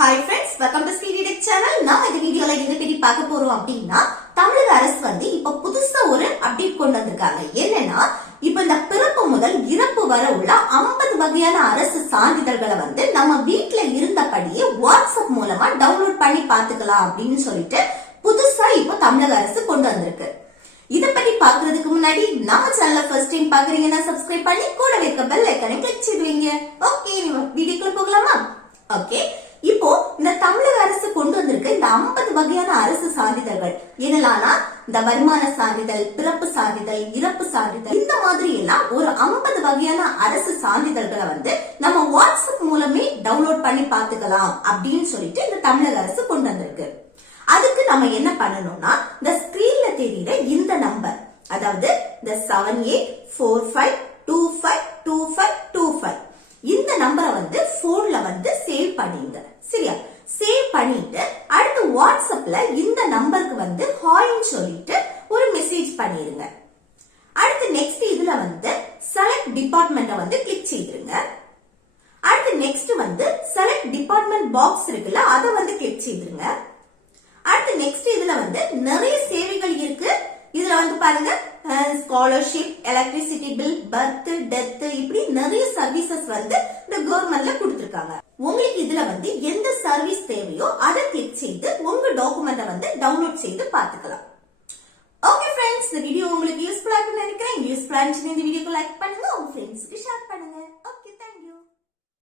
Hi friends, welcome to Speedy Tech channel. நாம இந்த வீடியோல எதை பத்தி பார்க்க போறோம் அப்படின்னா தமிழக அரசு இப்ப புதுசா ஒரு அப்டேட் கொண்டு வந்திருக்காங்க. என்னன்னா இப்ப இந்த பிறப்பு முதல் இறப்பு வரை உள்ள 50 வகையான அரசு சான்றிதழ்களை நம்ம வீட்ல இருந்தபடியே வாட்ஸ்அப் மூலமா டவுன்லோட் பண்ணி பாத்துக்கலாம் அப்படின்னு சொல்லிட்டு புதுசா இப்ப தமிழக அரசு கொண்டு வந்திருக்கு. இத பத்தி பாக்குறதுக்கு முன்னாடி நம்ம சேனலை ஃபர்ஸ்ட் டைம் பாக்குறீங்கன்னா சப்ஸ்கிரைப் பண்ணி கூட வைக்க பெல் ஐகானை கிளிக் செய்வீங்க. ஓகே, நம்ம வீடியோக்குள்ள போகலாமா? ஓகே, இப்போ இந்த தமிழக அரசு கொண்டு வந்திருக்க இந்த 50 வகையான அரசு சான்றிதழ்கள் என்னலாம்னா இந்த வருமான சான்றிதழ், பிறப்பு சான்றிதழ், இறப்பு சான்றிதழ், இந்த மாதிரி எல்லாம் ஒரு 50 வகையான அரசு சான்றிதழ்களை நம்ம வாட்ஸ்அப் மூலமே டவுன்லோட் பண்ணி பாத்துக்கலாம் அப்படின்னு சொல்லிட்டு இந்த தமிழக அரசு கொண்டு வந்திருக்கு. அதுக்கு நம்ம என்ன பண்ணணும்னா இந்த ஸ்கிரீன்ல தெரியுற இந்த நம்பர், அதாவது இந்த 7845252525 இந்த நம்பரை போன்ல சேவ் பண்ணிடுங்க. சரியா? சேவ் பண்ணிட்டு அடுத்து வாட்ஸ்அப்ல இந்த நம்பருக்கு ஹாய்னு சொல்லிட்டு ஒரு மெசேஜ் பண்ணிருங்க. அடுத்து நெக்ஸ்ட் இதுல செலக்ட் டிபார்ட்மெண்ட்டை கிளிக் செய்திருங்க. அடுத்து நெக்ஸ்ட் செலக்ட் டிபார்ட்மெண்ட் பாக்ஸ் இருக்குல்ல, அதை கிளிக் செய்திருங்க. அடுத்து நெக்ஸ்ட் இதுல நிறைய சேவைகள் இருக்கு. இதுல பாருங்க, scholarship, electricity bill, birth, death, இப்படி நிறைய சர்வீசஸ் இந்த கவர்மெண்ட்ல கொடுத்திருக்காங்க. உங்களுக்கு இதுல எந்த சர்வீஸ் தேவையோ அதை கிளிக் செய்து உங்க டாக்குமெண்ட்டை டவுன்லோட் செய்து பாத்துக்கலாம். ஓகே ஃப்ரெண்ட்ஸ், இந்த வீடியோ உங்களுக்கு யூஸ்ஃபுல்லா இருக்குன்னு நினைக்கிறேன். யூஸ்ஃபுல்லா இருந்துச்சுன்னா இந்த வீடியோக்கு லைக் பண்ணுங்க, உங்க ஃப்ரெண்ட்ஸ்க்கு ஷேர் பண்ணுங்க. ஓகே.